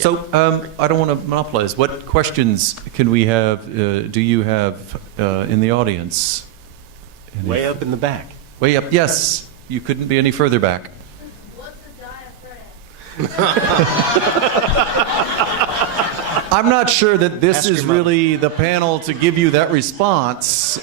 So I don't want to monopolize. What questions can we have, do you have in the audience? Way up in the back. Way up, yes. You couldn't be any further back. What's a diaphragm? I'm not sure that this is really the panel to give you that response.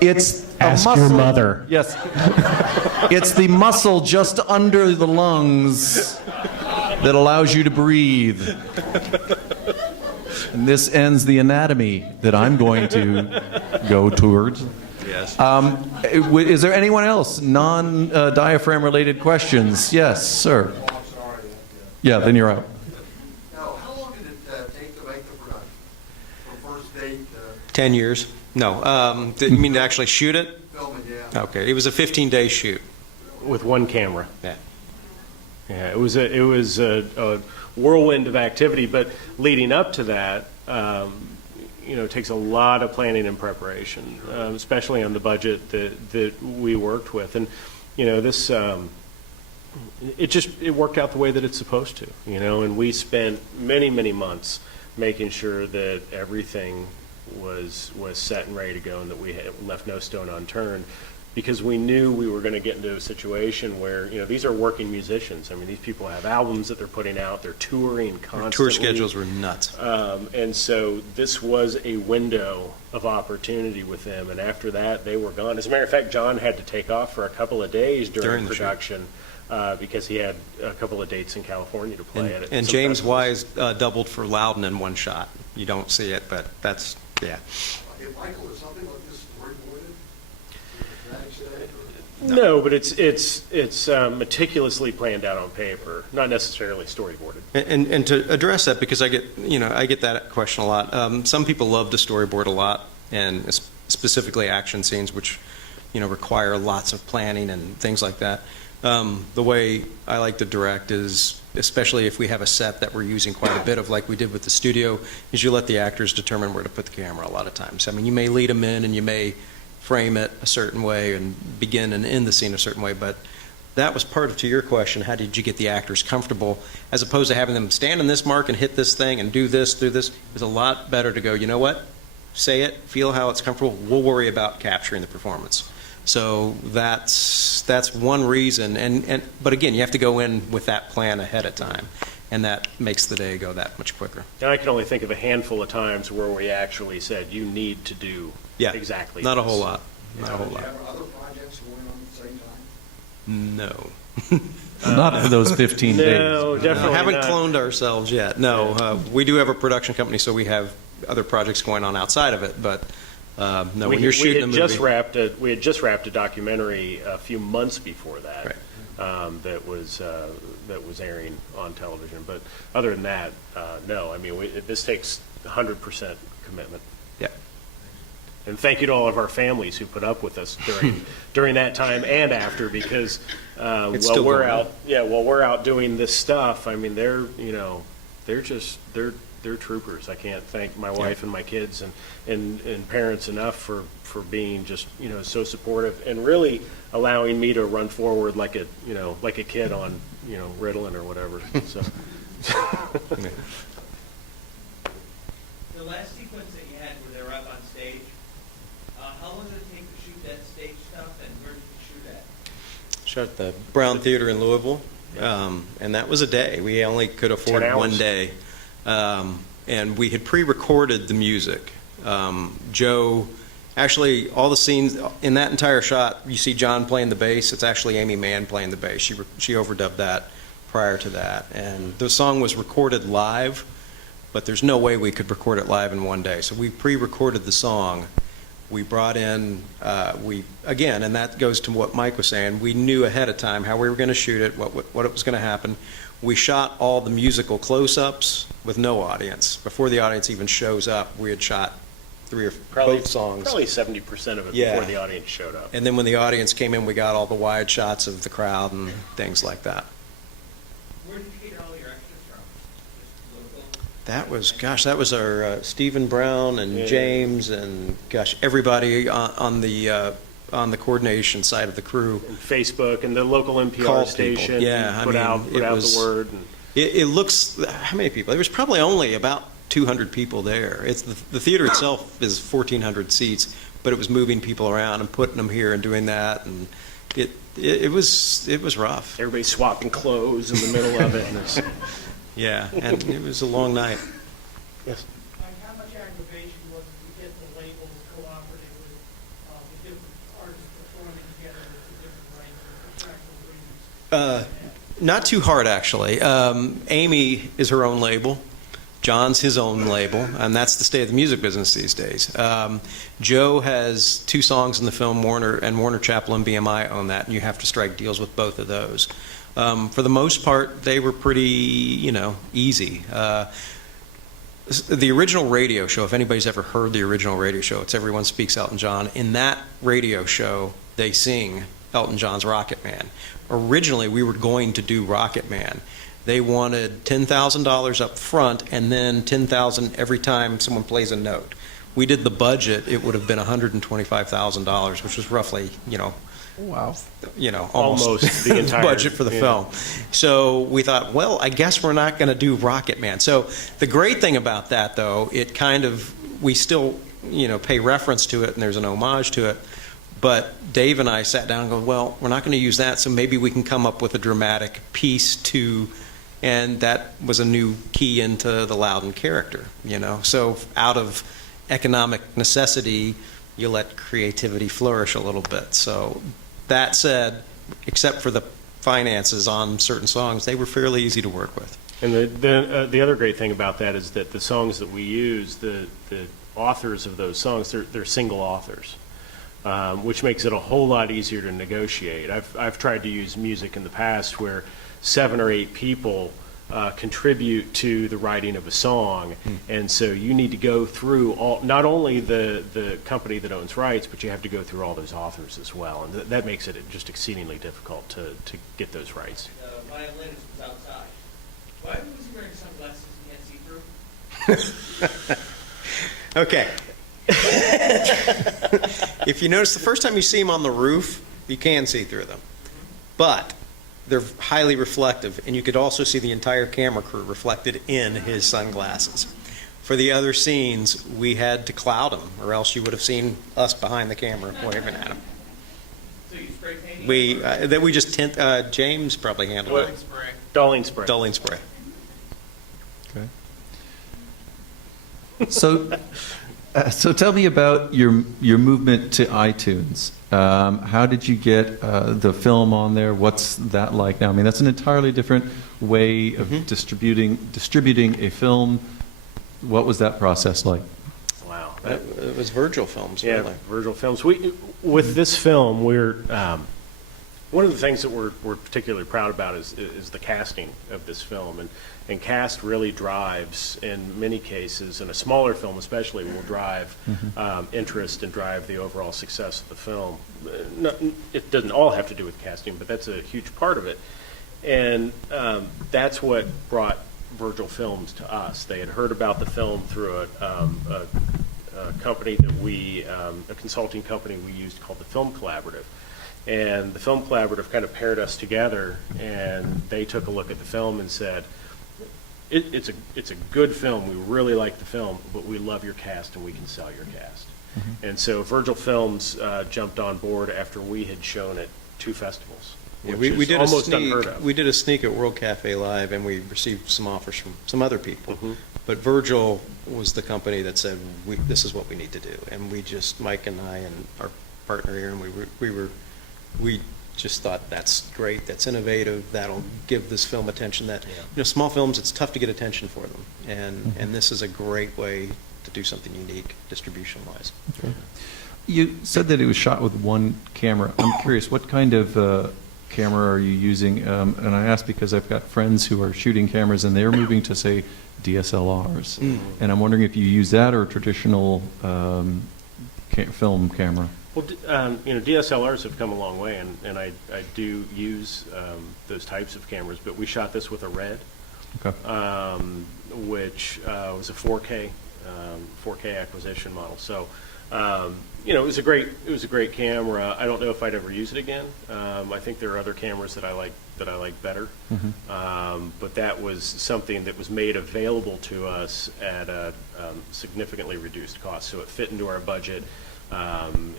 It's Ask a muscle. your mother. Yes. It's the muscle just under the lungs that allows you to breathe. And this ends the anatomy that I'm going to go towards. Yes. Is there anyone else? Non-diaphragm related questions? Yes, sir. Yeah, then you're out. Now, how long did it take to make the production? From first date to 10 years. No. You mean to actually shoot it? filming, yeah? Okay. It was a 15-day shoot. With one camera. Yeah. Yeah, it was a whirlwind of activity, but leading up to that, it takes a lot of planning and preparation, especially on the budget that we worked with, and this it worked out the way that it's supposed to, and we spent many months making sure that everything was set and ready to go, and that we had left no stone unturned. Because we knew we were going to get into a situation where, these are working musicians. I mean, these people have albums that they're putting out. They're touring constantly. Our tour schedules were nuts. And so this was a window of opportunity with them. And after that, they were gone. As a matter of fact, John had to take off for a couple of days during the production because he had a couple of dates in California to play at it. And James Wise doubled for Loudon in one shot. You don't see it, but that's, yeah. Hey, Michael, is something like this storyboarded? No, but it's meticulously planned out on paper, not necessarily storyboarded. And to address that, because I get that question a lot. Some people love to storyboard a lot, and specifically action scenes, which require lots of planning and things like that. The way I like to direct is, especially if we have a set that we're using quite a bit of, like we did with the studio, is you let the actors determine where to put the camera a lot of times. I mean, you may lead them in and you may frame it a certain way and begin and end the scene a certain way, but that was part of, to your question, how did you get the actors comfortable, as opposed to having them stand in this mark and hit this thing and do this. It was a lot better to go, you know what, say it, feel how it's comfortable, we'll worry about capturing the performance. So that's one reason, but again, you have to go in with that plan ahead of time, and that makes the day go that much quicker. And I can only think of a handful of times where we actually said, you need to do exactly not this. A whole lot. Not a whole Do lot. you have other projects going on at the same time? No. Not for those 15 days. No, definitely haven't not. cloned ourselves yet. No, we do have a production company, so we have other projects going on outside of it. But no, when you're shooting a movie, we had just wrapped a documentary a few months before that. Right. That was airing on television. But other than that, no. I mean, this takes 100% commitment. Yeah. And thank you to all of our families who put up with us during that time and after, because while we're out doing this stuff, I mean, they're troopers. I can't thank my wife and my kids and parents enough for being just so supportive and really allowing me to run forward like a kid on Ritalin or whatever. So. The last sequence that you had where they were up on stage, how long did it take to shoot that stage stuff, and where did you shoot at? shot at the Brown Theater in Louisville, and that was a day. We only could afford 10 hours. 1 day, and we had pre-recorded the music. Joe, actually, all the scenes in that entire shot, you see John playing the bass. It's actually Amy Mann playing the bass. She overdubbed that prior to that, and the song was recorded live, but there's no way we could record it live in 1 day. So we pre-recorded the song. We brought in, and that goes to what Mike was saying, we knew ahead of time how we were going to shoot it, what it was going to happen. We shot all the musical close-ups with no audience. Before the audience even shows up, we had shot both songs. Probably 70% of it before the audience showed up. And then when the audience came in, we got all the wide shots of the crowd and things like that. Where did you get all your extras from? Just local? That was our Stephen Brown and James and everybody on the coordination side of the crew. And Facebook and the local NPR Called station people. Yeah, put out it was the word. It looks, how many people? There was probably only about 200 people there. It's the theater itself is 1,400 seats, but it was moving people around and putting them here and doing that, and it was rough. Everybody swapping clothes in the middle of it. And it's, Yeah, and it was a long night. yes. Like, how much aggravation was it to get the labels cooperative with the different artists performing together with the different rights and contractual agreements? Not too hard, actually. Amy is her own label. John's his own label, and that's the state of the music business these days. Joe has 2 songs in the film, Warner Chappell and BMI own that, and you have to strike deals with both of those. For the most part, they were pretty, easy. The original radio show, if anybody's ever heard the original radio show, it's Everyone Speaks Elton John. In that radio show, they sing Elton John's Rocket Man. Originally, we were going to do Rocket Man. They wanted $10,000 up front and then $10,000 every time someone plays a note. We did the budget; it would have been $125,000, which was roughly, Wow. Almost the entire budget for the film. So we thought, well, I guess we're not going to do Rocket Man. So the great thing about that, though, we still, pay reference to it, and there's an homage to it. But Dave and I sat down and go, well, we're not going to use that, so maybe we can come up with a dramatic piece to, and that was a new key into the Loudon character, So out of economic necessity, you let creativity flourish a little bit. So that said, except for the finances on certain songs, they were fairly easy to work with. And the other great thing about that is that the songs that we use, the authors of those songs, they're single authors. Which makes it a whole lot easier to negotiate. I've tried to use music in the past where 7 or 8 people contribute to the writing of a song, and so you need to go through not only the company that owns rights, but you have to go through all those authors as well, and that makes it just exceedingly difficult to get those rights. The violinist was outside. Why was he wearing sunglasses you can't see through? Okay. If you notice, the first time you see them on the roof, you can see through them. But they're highly reflective, and you could also see the entire camera crew reflected in his sunglasses. For the other scenes, we had to cloud them, or else you would have seen us behind the camera waving at them. So you spray painting? We just tint. James probably handled it. Dulling spray. Dulling spray. Okay. So tell me about your movement to iTunes. How did you get the film on there? What's that like now? I mean, that's an entirely different way of distributing a film. What was that process like? Wow. It was Virgil Films, Yeah, really. Virgil Films. With this film, we're one of the things that we're particularly proud about is the casting of this film, and cast really drives, in many cases, in a smaller film especially, will drive interest and drive the overall success of the film. It doesn't all have to do with casting, but that's a huge part of it, and that's what brought Virgil Films to us. They had heard about the film through a company that a consulting company we used called the Film Collaborative. And the Film Collaborative kind of paired us together, and they took a look at the film and said, it's a good film, we really like the film, but we love your cast and we can sell your cast. And so Virgil Films jumped on board after we had shown at 2 festivals. Yeah, which we is did almost a sneak. unheard of. We did a sneak at World Cafe Live, and we received some offers from some other people. But Virgil was the company that said, "This is what we need to do." And Mike and I and our partner here, and we just thought, that's great, that's innovative, that'll give this film attention. That small films, it's tough to get attention for them, and this is a great way to do something unique distribution-wise. Okay. You said that it was shot with one camera. I'm curious, what kind of camera are you using? And I ask because I've got friends who are shooting cameras and they're moving to, say, DSLRs. And I'm wondering if you use that or a traditional film camera. Well, DSLRs have come a long way, and I do use those types of cameras, but we shot this with a RED, which was a 4K acquisition model. So You know, it was a great camera. I don't know if I'd ever use it again. I think there are other cameras that I like better. But that was something that was made available to us at a significantly reduced cost. So it fit into our budget.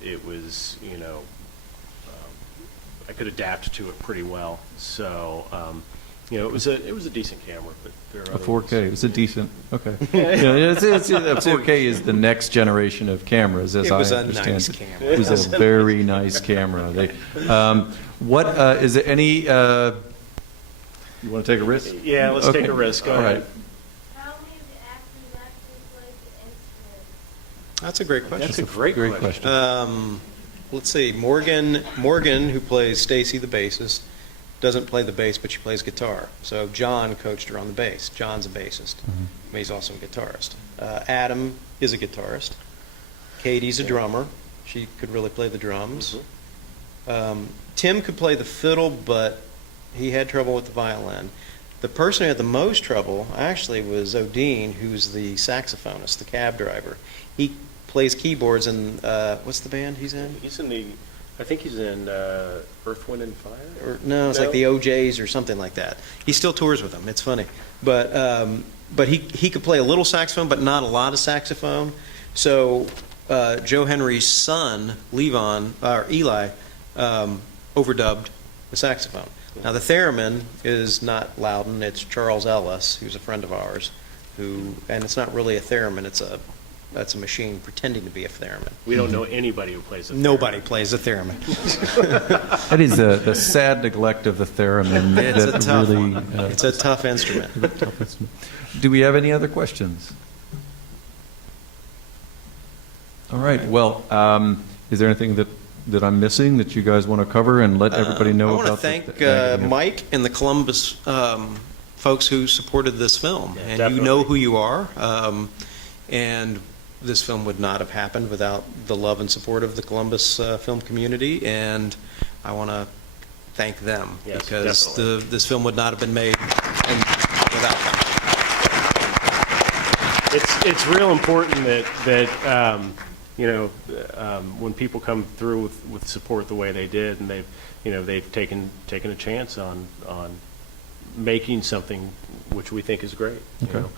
It was, you know, I could adapt to it pretty well. So, you know, it was a decent camera, but there are A other 4K. ones. It was a decent. Okay. Yeah, a 4K is the next generation of cameras, as It I was a understand nice it. camera. It was a very nice camera. What is there any? You want to take a risk? Yeah, let's take Okay. a risk. Go All ahead. right. How many of the actors actually played the instruments? That's a great question. That's a great question. Let's see. Morgan, who plays Stacy the bassist, doesn't play the bass, but she plays guitar. So John coached her on the bass. John's a bassist. But he's also a guitarist. Adam is a guitarist. Katie's a drummer. She could really play the drums. Tim could play the fiddle, but he had trouble with the violin. The person who had the most trouble actually was Odine, who's the saxophonist, the cab driver. He plays keyboards in, what's the band he's in? I think he's in Earth, Wind, and Fire. Or, no, it's like the OJs or something like that. He still tours with them. It's funny. But he could play a little saxophone, but not a lot of saxophone. So Joe Henry's son, Eli, overdubbed the saxophone. Now, the theremin is not Loudon. It's Charles Ellis, who's a friend of ours, and it's not really a theremin. That's a machine pretending to be a theremin. We don't know anybody who plays it. Nobody plays a theremin. That is the sad neglect of the theremin. It's a that tough really, one. It's a tough instrument. Do we have any other questions? All right. Well, is there anything that I'm missing that you guys want to cover and let everybody know about? I want to thank Mike and the Columbus folks who supported this film. Yeah, And definitely. you know who you are. And this film would not have happened without the love and support of the Columbus film community. And I want to thank them, Yes, because definitely. this film would not have been made without them. It's real important that you know, when people come through with support the way they did, and they've taken a chance on making something which we think is great. Okay. You know?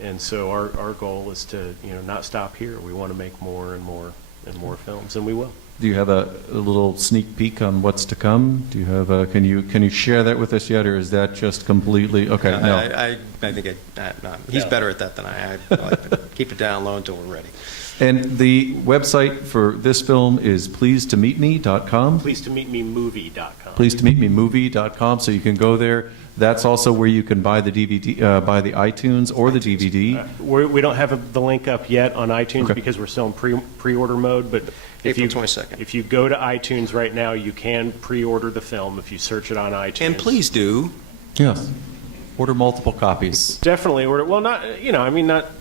And so our goal is to, you know, not stop here. We want to make more and more and more films, and we will. Do you have a little sneak peek on what's to come? Do you have can you share that with us yet, or is that just completely okay? No. I think no, he's better at that than I like to keep it down low until we're ready. And the website for this film is pleasetomeetme.com. PleasedToMeetMeMovie.com. Pleasetomeetmemovie.com, so you can go there. That's also where you can buy the DVD, buy the iTunes or the DVD. We don't have the link up yet on iTunes Okay. because we're still in pre-order mode, but April 22nd. If you go to iTunes right now, you can pre-order the film if you search it on iTunes. And please do. Yes. Order multiple copies. Definitely order. Well, not, you know, I mean, not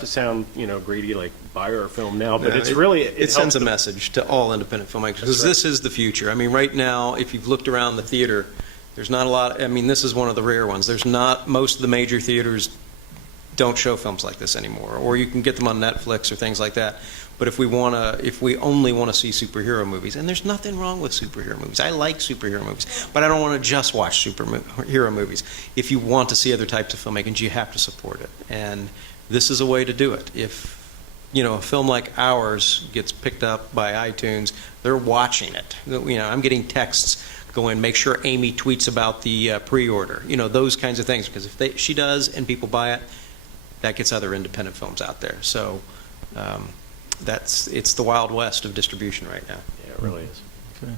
to sound, you know, greedy, like buy our film now, but No, it's really it sends a message to all independent filmmakers, because this is the future. I mean, right now, if you've looked around the theater, there's not a lot. I mean, this is one of the rare ones. There's not, most of the major theaters don't show films like this anymore, or you can get them on Netflix or things like that. But if we only want to see superhero movies, and there's nothing wrong with superhero movies. I like superhero movies, but I don't want to just watch superhero movies. If you want to see other types of filmmaking, you have to support it, and this is a way to do it. If you know, a film like ours gets picked up by iTunes, they're watching it. You know, I'm getting texts going, make sure Amy tweets about the pre-order. You know, those kinds of things, because if she does and people buy it, that gets other independent films out there. So it's the Wild West of distribution right now. Yeah, it really is. Okay.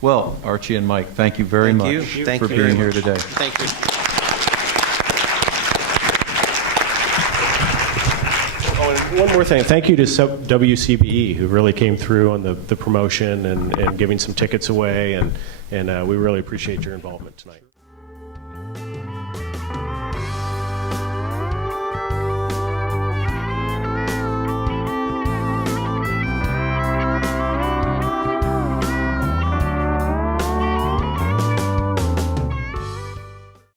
Well, Archie and Mike, thank you very much Thank for you very being here much. today. Thank you. Oh, and one more thing. Thank you to WCBE, who really came through on the promotion and giving some tickets away, and we really appreciate your involvement tonight.